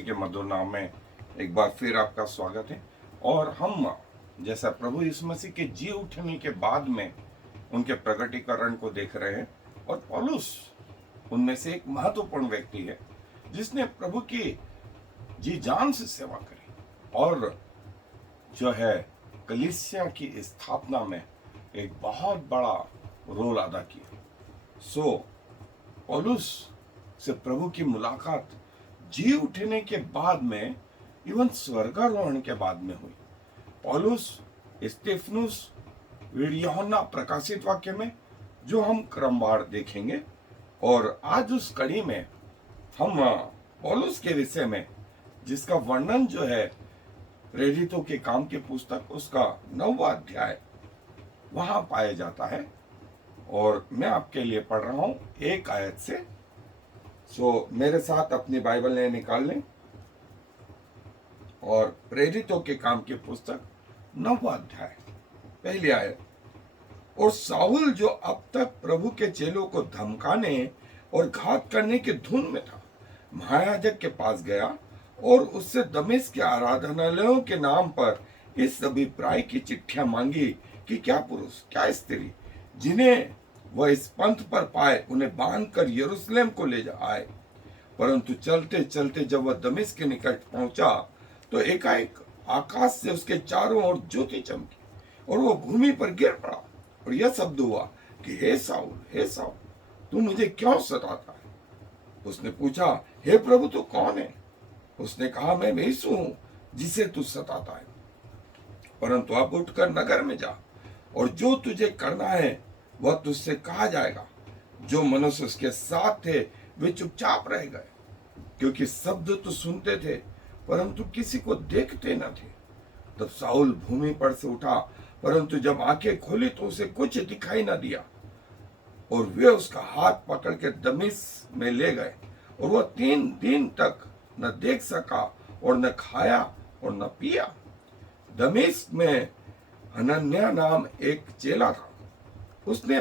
मसीह के मधुर नाम में एक बार फिर आपका स्वागत है। और हम जैसा प्रभु यीशु मसीह के जी उठने के बाद में उनके प्रकटीकरण को देख रहे हैं, और पौलुस उनमें से एक महत्वपूर्ण व्यक्ति है जिसने प्रभु की जी जान से सेवा करी और जो है कलीसिया की स्थापना में एक बहुत बड़ा रोल अदा किया। सो पौलुस से प्रभु की मुलाकात जी उठने के बाद में, इवन स्वर्गारोहण के बाद में हुई। पौलुस स्तेफनुस यूहन्ना प्रकाशित वाक्य में जो हम क्रमवार देखेंगे, और आज उस कड़ी में हम पौलुस के विषय में जिसका वर्णन जो है प्रेरितों के काम की पुस्तक उसका 9वां अध्याय वहां पाया जाता है। और मैं आपके लिए पढ़ रहा हूं एक आयत से। सो मेरे साथ अपनी बाइबल ने निकाल लें और प्रेरितों के काम की पुस्तक 9वां अध्याय पहली आयत। और साउल जो अब तक प्रभु के चेलों को धमकाने और घात करने की धुन में था, महायाजक के पास गया और उससे दमिश्क के आराधनालयों के नाम पर इस अभिप्राय की चिट्ठियां मांगी कि क्या पुरुष क्या स्त्री जिन्हें वह इस पंथ पर पाए उन्हें बांधकर यरूशलेम को ले आए। परंतु चलते चलते जब वह दमिश्क के निकट पहुंचा तो एकाएक आकाश से उसके चारों ओर ज्योति चमकी और वह भूमि पर गिर पड़ा, और यह शब्द हुआ कि हे साउल तू मुझे क्यों सताता है? उसने पूछा, हे प्रभु तू कौन है? उसने कहा, मैं यीशु हूं जिसे तू सताता है। परंतु अब उठकर नगर में जा, और जो तुझे करना है वह तुझसे कहा जाएगा। जो मनुष्य उसके साथ थे वे चुपचाप रह गए, क्योंकि शब्द तो सुनते थे परंतु किसी को देखते न थे। तब साउल भूमि पर से उठा, परंतु जब आंखें खोली तो उसे कुछ दिखाई न दिया। और वे उसका हाथ पकड़ के दमिश्क में ले गए, और वह 3 दिन तक न देख सका और न खाया और न पिया। दमिश्क में हनन्याह नाम एक चेला था। उससे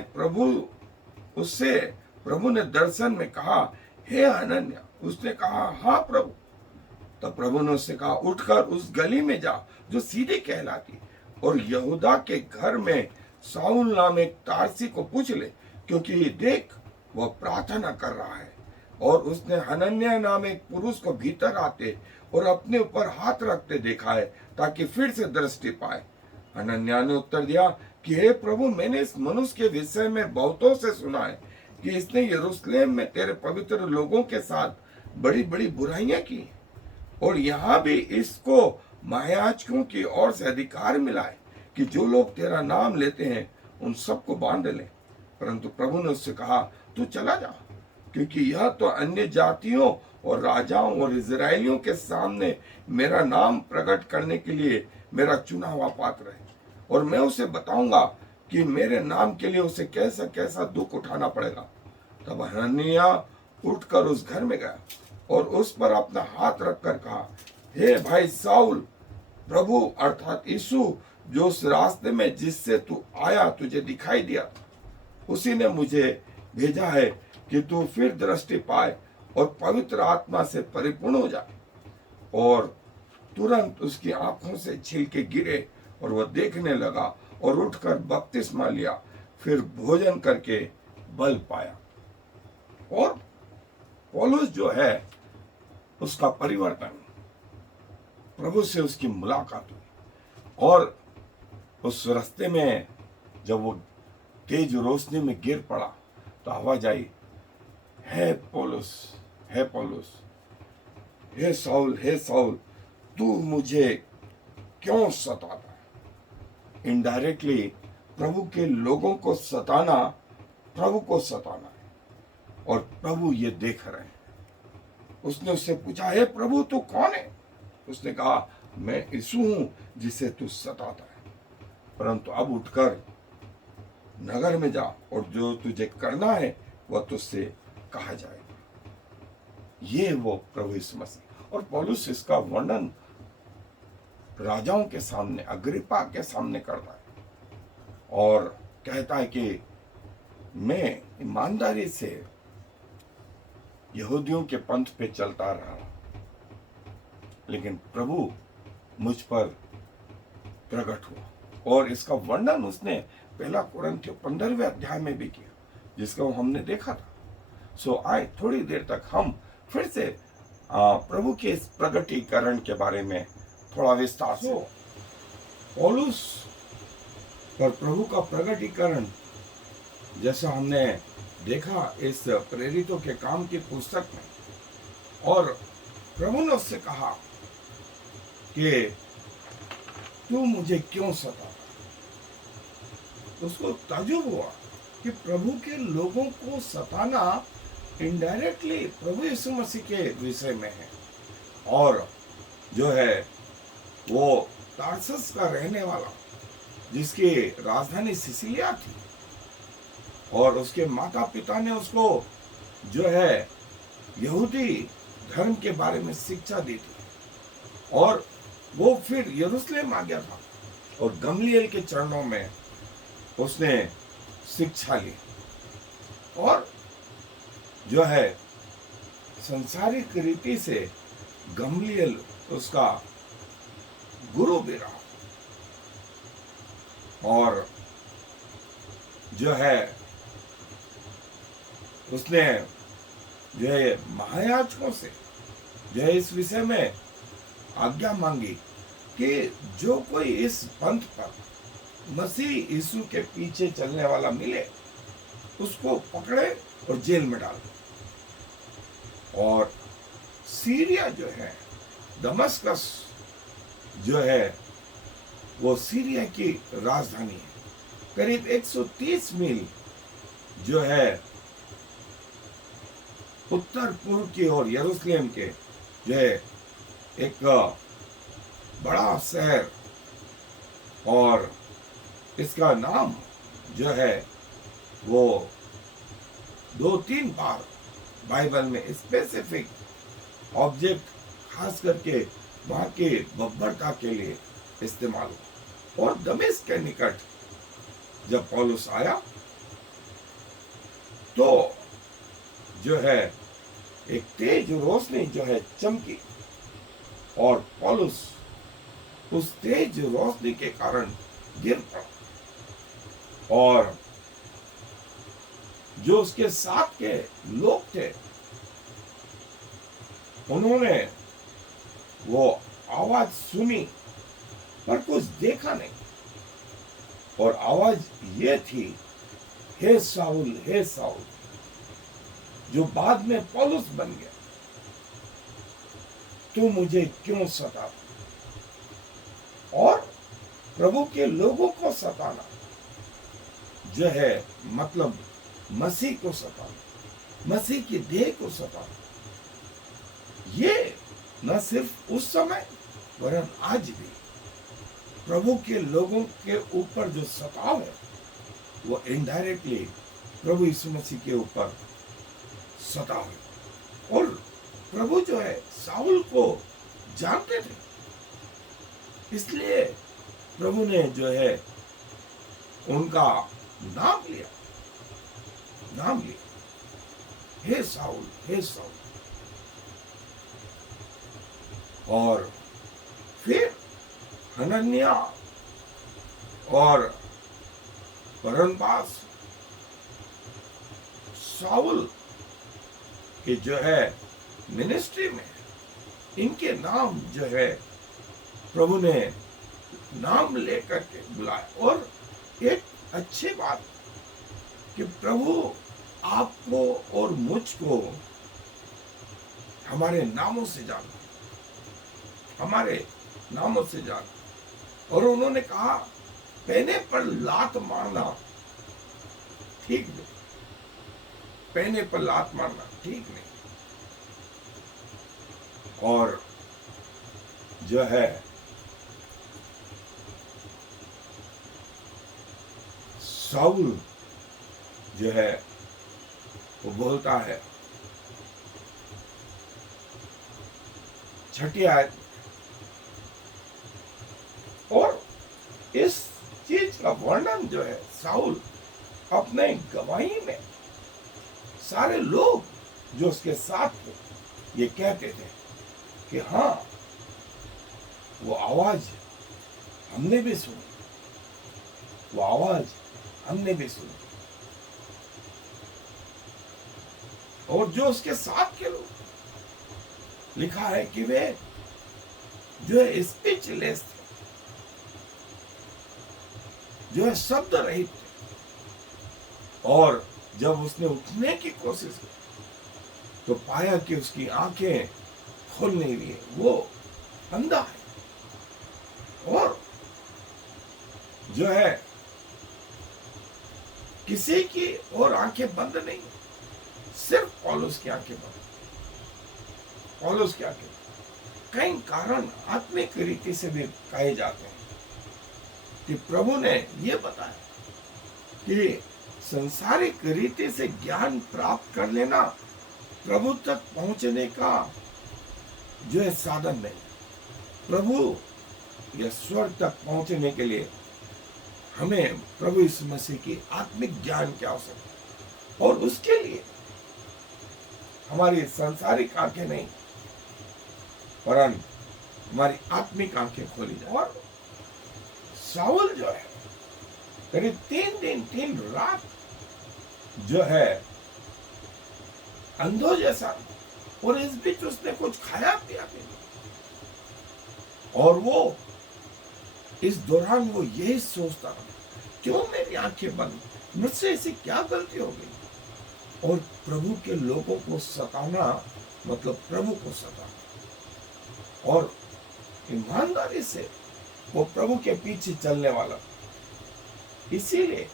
प्रभु ने दर्शन में कहा, हे हनन्याह। उसने कहा, हाँ प्रभु। तब प्रभु ने उससे कहा, उठकर उस गली में जा जो सीधी कहलाती, और यहूदा के घर में साउल नाम एक तारसी को पूछ ले, क्योंकि देख वह प्रार्थना कर रहा है। और उसने हनन्याह नाम एक पुरुष को भीतर आते और अपने ऊपर हाथ रखते देखा है, ताकि फिर से दृष्टि पाए। हनन्याह ने उत्तर दिया कि हे प्रभु, मैंने इस मनुष्य के विषय में बहुतों से सुना है कि इसने यरूशलेम में तेरे पवित्र लोगों के साथ बड़ी बड़ी बुराइयां की, और यहाँ भी इसको महायाजकों की ओर से अधिकार मिला है कि जो लोग तेरा नाम लेते हैं उन सबको बांध ले। परंतु प्रभु ने उससे कहा, तू चला जा, क्योंकि यह तो अन्य जातियों और राजाओं और इजरायलियों के सामने मेरा नाम प्रकट करने के लिए मेरा चुना हुआ पात्र है। और मैं उसे बताऊंगा कि मेरे नाम के लिए उसे कैसा कैसा दुख उठाना पड़ेगा। तब हनन्याह उठकर उस घर में गया और उस पर अपना हाथ रखकर कहा, हे भाई साउल, प्रभु अर्थात यीशु जो उस रास्ते में जिससे तू आया तुझे दिखाई दिया, उसी ने मुझे भेजा है कि तू फिर दृष्टि पाए और पवित्र आत्मा से परिपूर्ण हो जाए। और तुरंत उसकी आंखों से छिलके गिरे और वह देखने लगा और उठकर बपतिस्मा लिया, फिर भोजन करके बल पाया। और पौलुस जो है उसका परिवर्तन, प्रभु से उसकी मुलाकात हुई, और उस रास्ते में जब वो तेज रोशनी में गिर पड़ा तो आवाज आई, हे पौलुस हे साउल तू मुझे क्यों सताता है? इनडायरेक्टली प्रभु के लोगों को सताना प्रभु को सताना है, और प्रभु ये देख रहे हैं। उसने उससे पूछा, हे प्रभु तू कौन है? उसने कहा, मैं यीशु हूं जिसे तू सताता है। परंतु अब उठकर नगर में जा, और जो तुझे करना है वह तुझसे कहा जाएगा। ये वो प्रभु यीशु मसीह। और पौलुस इसका वर्णन राजाओं के सामने, अग्रिप्पा के सामने करता है और कहता है कि मैं ईमानदारी से यहूदियों के पंथ पे चलता रहा, लेकिन प्रभु मुझ पर प्रकट हुआ। और इसका वर्णन उसने पहला कुरिन्थियों 15वें अध्याय में भी किया, जिसको हमने देखा था। सो आए थोड़ी देर तक हम फिर से प्रभु के इस प्रगटीकरण के बारे में थोड़ा विस्तार से। पौलुस पर प्रभु का प्रगटीकरण जैसा हमने देखा इस प्रेरितों के काम की पुस्तक में, और प्रभु ने उससे कहा कि तू मुझे क्यों सताता। उसको ताज्जुब हुआ कि प्रभु के लोगों को सताना इनडायरेक्टली प्रभु यीशु मसीह के विषय में है। और जो है वो तारसस का रहने वाला, जिसकी राजधानी सिसिलिया थी, और उसके माता पिता ने उसको जो है यहूदी धर्म के बारे में शिक्षा दी थी, और वो फिर यरूशलेम आ गया था और गमलीएल के चरणों में उसने शिक्षा ली, और जो है संसारिक रीति से गमलीएल उसका गुरु भी रहा। और जो है उसने जो है महायाजकों से जो है इस विषय में आज्ञा मांगी कि जो कोई इस पंथ पर मसीह यीशु के पीछे चलने वाला मिले उसको पकड़े और जेल में डाल दे। और सीरिया जो है, दमस्कस जो है वो सीरिया की राजधानी है। करीब 130 मील जो है उत्तर पूर्व की ओर यरूशलेम के जो है एक बड़ा शहर, और इसका नाम जो है वो 2-3 बार बाइबल में स्पेसिफिक ऑब्जेक्ट खास करके वहाँ के बब्बरता के लिए इस्तेमाल हुआ। और दमिश्क के निकट जब पौलुस आया तो जो है एक तेज रोशनी जो है चमकी, और पौलुस उस तेज रोशनी के कारण गिर पड़ा, और जो उसके साथ के लोग थे उन्होंने वो आवाज सुनी पर कुछ देखा नहीं, और आवाज ये थी, हे साउल, हे साउल, जो बाद में पौलुस बन गया, तू मुझे क्यों सताता। और प्रभु के लोगों को सताना जो है मतलब मसीह को सताना, मसीह की देह को सताना, ये न सिर्फ उस समय वरन आज भी प्रभु के लोगों के ऊपर जो सताव है वो इनडायरेक्टली प्रभु यीशु मसीह के ऊपर सताव है। और प्रभु जो है साउल को जानते थे, इसलिए प्रभु ने जो है उनका नाम लिया, हे साउल, हे साउल। और फिर हनन्याह और बरनबास साउल के जो है मिनिस्ट्री में इनके नाम जो है प्रभु ने नाम लेकर के बुलाया। और एक अच्छी बात कि प्रभु आपको और मुझको हमारे नामों से जाना, हमारे नामों से जाना। और उन्होंने कहा पहने पर लात मारना ठीक नहीं, पहने पर लात मारना ठीक नहीं। और जो है साउल जो है वो बोलता है 6 आयत, और इस चीज का वर्णन जो है साउल अपने गवाही में सारे लोग जो उसके साथ थे ये कहते थे कि हाँ वो आवाज हमने भी सुनी, वो आवाज हमने भी सुनी। और जो उसके साथ के लोग, लिखा है कि वे जो है स्पीचलेस थे, जो है शब्द रहित थे। और जब उसने उठने की कोशिश की तो पाया कि उसकी आंखें खोल नहीं रही है, वो अंधा है। और जो है किसी की और आंखें बंद नहीं, सिर्फ पौलुस की आंखें बंद। पौलुस की आंखें, कई कारण आत्मिक रीति से भी कहे जाते हैं कि प्रभु ने यह बताया कि संसारिक रीति से ज्ञान प्राप्त कर लेना प्रभु तक पहुंचने का जो है साधन नहीं। प्रभु या स्वर्ग तक पहुंचने के लिए हमें प्रभु यीशु मसीह की आत्मिक ज्ञान की आवश्यकता, और उसके लिए हमारी सांसारिक आंखें नहीं, परंतु हमारी आत्मिक आंखें खोली जाए। और शाऊल जो है करीब 3 दिन 3 रात जो है अंधो जैसा, और इस बीच उसने कुछ खाया पिया भी नहीं। और वो इस दौरान वो यही सोचता रहा, क्यों मेरी आंखें बंद, मुझसे ऐसी क्या गलती हो गई। और प्रभु के लोगों को सताना मतलब प्रभु को सताना, और ईमानदारी से वो प्रभु के पीछे चलने वाला। इसीलिए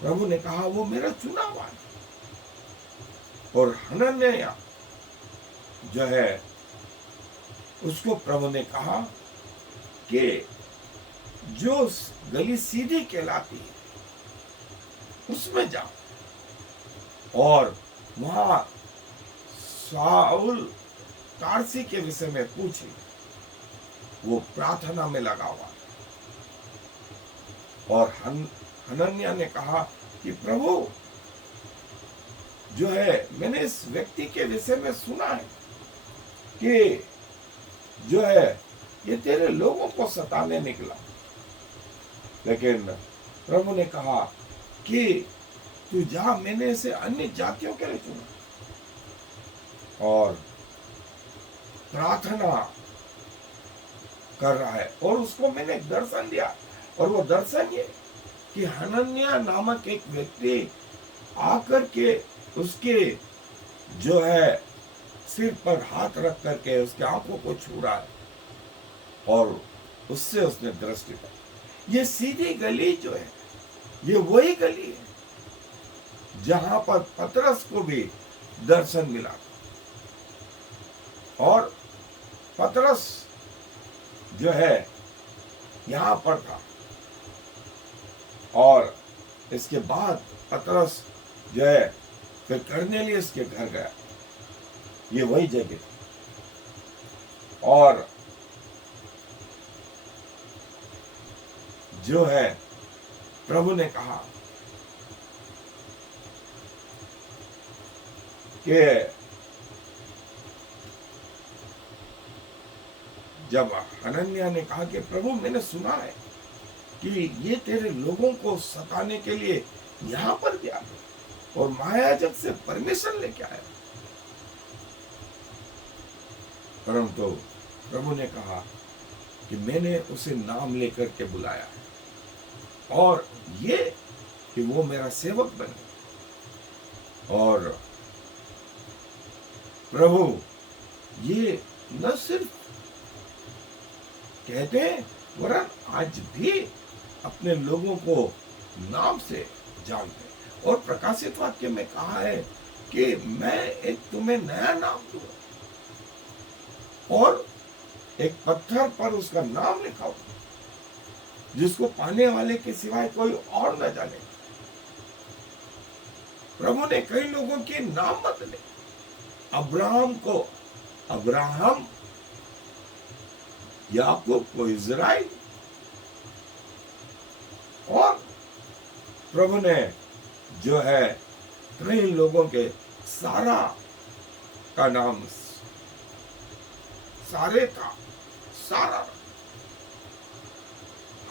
प्रभु ने कहा वो मेरा चुना हुआ है। और हनन्याह जो है उसको प्रभु ने कहा कि जो गली सीधी कहलाती है उसमें जाओ, और वहां शाऊल तारसी के विषय में पूछे, वो प्रार्थना में लगा हुआ। और हनन्याह ने कहा कि प्रभु जो है मैंने इस व्यक्ति के विषय में सुना है कि जो है ये तेरे लोगों को सताने निकला। लेकिन प्रभु ने कहा कि तू जा, मैंने इसे अन्य जातियों के लिए चुना। और प्रार्थना कर रहा है, और उसको मैंने एक दर्शन दिया, और वो दर्शन ये कि हनन्याह नामक एक व्यक्ति आकर के उसके जो है सिर पर हाथ रख करके उसके आंखों को छू रहा है, और उससे उसने दृष्टि पाई। ये सीधी गली जो है ये वही गली है जहां पर पतरस को भी दर्शन मिला, और पतरस जो है यहां पर था। और इसके बाद पतरस जो है फिर कर्नेलियुस के घर गया, ये वही जगह। और जो है प्रभु ने कहा कि जब हनन्याह ने कहा कि प्रभु मैंने सुना है कि ये तेरे लोगों को सताने के लिए यहां पर गया और महायाजक से परमिशन लेके आया, परंतु प्रभु ने कहा कि मैंने उसे नाम लेकर के बुलाया है, और ये कि वो मेरा सेवक बने। और प्रभु ये न सिर्फ कहते हैं वरन आज भी अपने लोगों को नाम से जानते हैं। और प्रकाशित वाक्य में कहा है कि मैं एक तुम्हें नया नाम दूंगा, और एक पत्थर पर उसका नाम लिखा होगा जिसको पाने वाले के सिवाय कोई और न जाने। प्रभु ने कई लोगों के नाम बदले, अब्राहम को अब्राहम, याकूब को इज़राइल, और प्रभु ने जो है कई लोगों के सारा का नाम सारे था, सारा,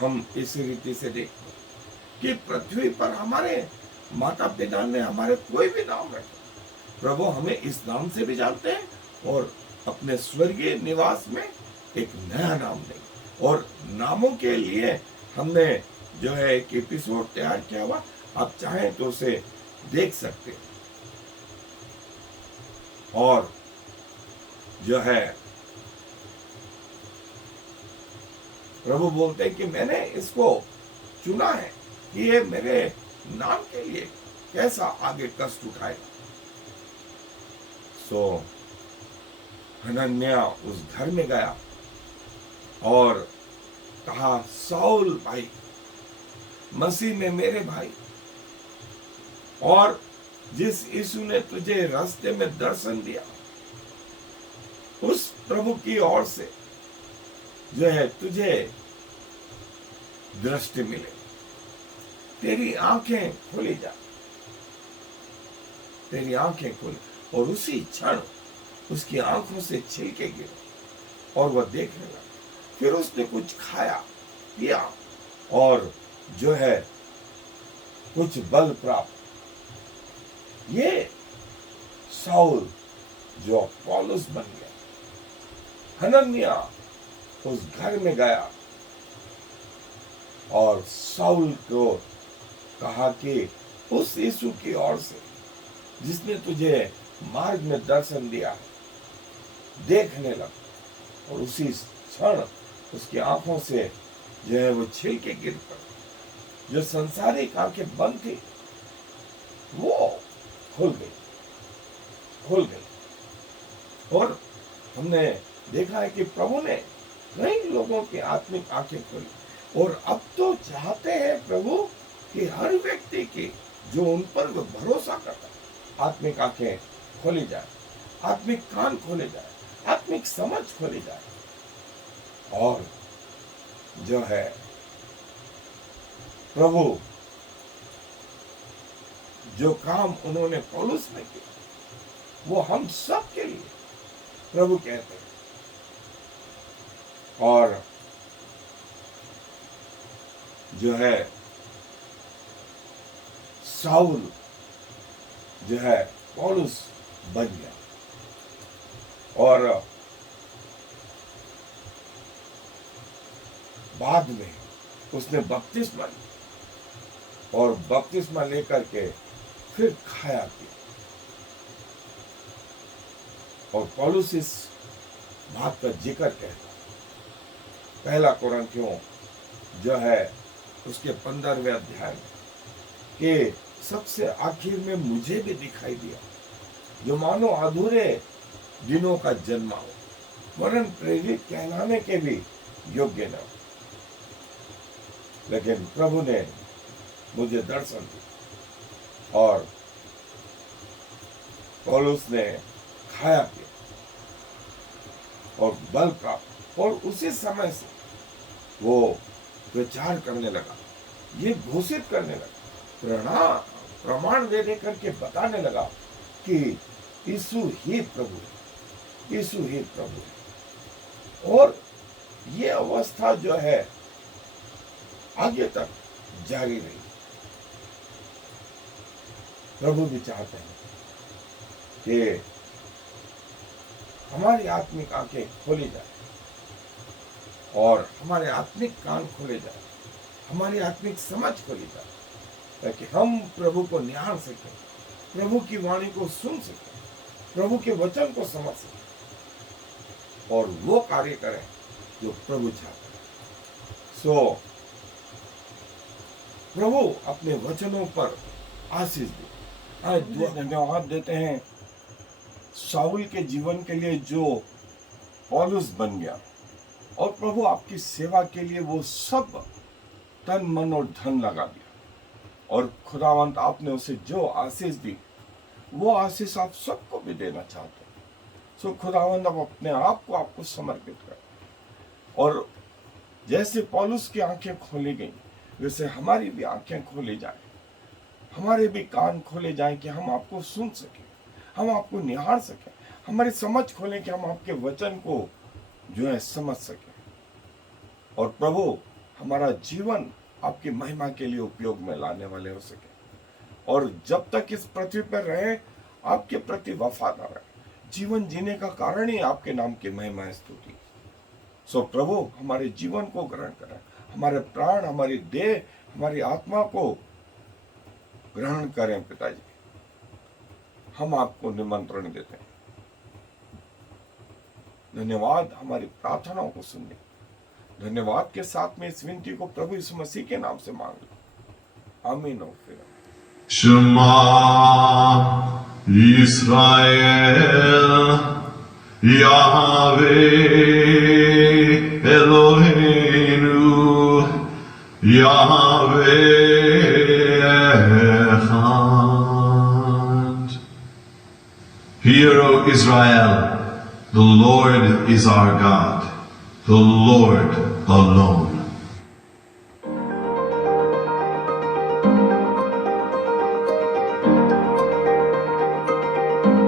हम इस रीति से देखते कि पृथ्वी पर हमारे माता पिता ने हमारे कोई भी नाम रखे, प्रभु हमें इस नाम से भी जानते हैं और अपने स्वर्गीय निवास में एक नया नाम देंगे। और नामों के लिए हमने जो है एक एपिसोड तैयार किया हुआ, आप चाहें तो उसे देख सकते हैं। और जो है प्रभु बोलते हैं कि मैंने इसको चुना है कि ये मेरे नाम के लिए कैसा आगे कष्ट उठाएगा। सो हनन्याह उस घर में गया और कहा, साउल भाई, मसीह में मेरे भाई, और जिस यीशु ने तुझे रास्ते में दर्शन दिया, उस प्रभु की ओर से जो है तुझे दृष्टि मिले, तेरी आंखें खोली जा, तेरी आंखें खोली। और उसी क्षण उसकी आंखों से छिलके गिरे और वह देखने लगा। फिर उसने कुछ खाया पिया और जो है कुछ बल प्राप्त। ये साउल जो पौलुस बन गया। हनन्याह उस घर में गया और साउल को कहा कि उस यीशु की ओर से जिसने तुझे मार्ग में दर्शन दिया, देखने लगा। और उसी क्षण उसकी आंखों से जो है वो छिलके गिर पड़े। जो संसारिक आंखें बंद थी वो खुल गई। और हमने देखा है कि प्रभु ने कई लोगों की आत्मिक आंखें खोली। और अब तो चाहते हैं प्रभु कि हर व्यक्ति की जो उन पर भरोसा करता है, आत्मिक आंखें खोली जाए, आत्मिक कान खोले जाए, आत्मिक समझ खोली जाए। और जो है प्रभु जो काम उन्होंने पौलुस में किया वो हम सब के लिए प्रभु कहते हैं। और जो है साउल जो है पौलुस बन गया और बाद में उसने बपतिस्मा लिया और बपतिस्मा लेकर के फिर खाया पिया। और पौलुस इस बात का जिक्र कहता, पहला कुरिन्थियों जो है उसके 15वें अध्याय के सबसे आखिर में मुझे भी दिखाई दिया, जो मानो अधूरे दिनों का जन्मा हो, वरन प्रेरित कहलाने के भी योग्य न हो। लेकिन प्रभु ने मुझे दर्शन दिया और पौलुस ने खाया पिया और बल प्राप्त। और उसी समय से वो प्रचार करने लगा, ये घोषित करने लगा, प्रमाण दे दे करके बताने लगा कि यीशु ही प्रभु है, यीशु ही प्रभु है। और ये अवस्था जो है आगे तक जारी रही। प्रभु भी चाहते हैं कि हमारी आत्मिक आंखें खोली जाए और हमारे आत्मिक कान खोले जाए, हमारी आत्मिक समझ खोली जाए, ताकि हम प्रभु को निहार सकें, प्रभु की वाणी को सुन सकें, प्रभु के वचन को समझ सकें और वो कार्य करें जो प्रभु चाहते हैं। सो प्रभु अपने वचनों पर आशीष दे। आज धन्यवाद देते हैं शाऊल के जीवन के लिए जो पौलुस बन गया, और प्रभु आपकी सेवा के लिए वो सब तन मन और धन लगा दिया। और खुदावंत आपने उसे जो आशीष दी वो आशीष आप सबको भी देना चाहते हैं। सो खुदावंत आप अपने आप को आपको समर्पित करें, और जैसे पौलुस की आंखें खोली गई वैसे हमारी भी आंखें खोली जाए, हमारे भी कान खोले जाएं कि हम आपको सुन सकें, हम आपको निहार सकें, हमारी समझ खोलें कि हम आपके वचन को जो है समझ सकें। और प्रभु हमारा जीवन आपकी महिमा के लिए उपयोग में लाने वाले हो सके, और जब तक इस पृथ्वी पर रहे आपके प्रति वफादार रहे। जीवन जीने का कारण ही आपके नाम की महिमा स्तुति। सो प्रभु हमारे जीवन को ग्रहण करें, हमारे प्राण, हमारी देह, हमारी आत्मा को ग्रहण करें पिताजी। हम आपको निमंत्रण देते हैं। धन्यवाद हमारी प्रार्थनाओं को सुनने। धन्यवाद के साथ में इस विनती को प्रभु यीशु मसीह के नाम से मांग लो, आमीन। और फिर Shema Yisrael Yahweh Eloheinu Yahweh Echad. Hear, O Israel, the Lord is our God, the Lord alone.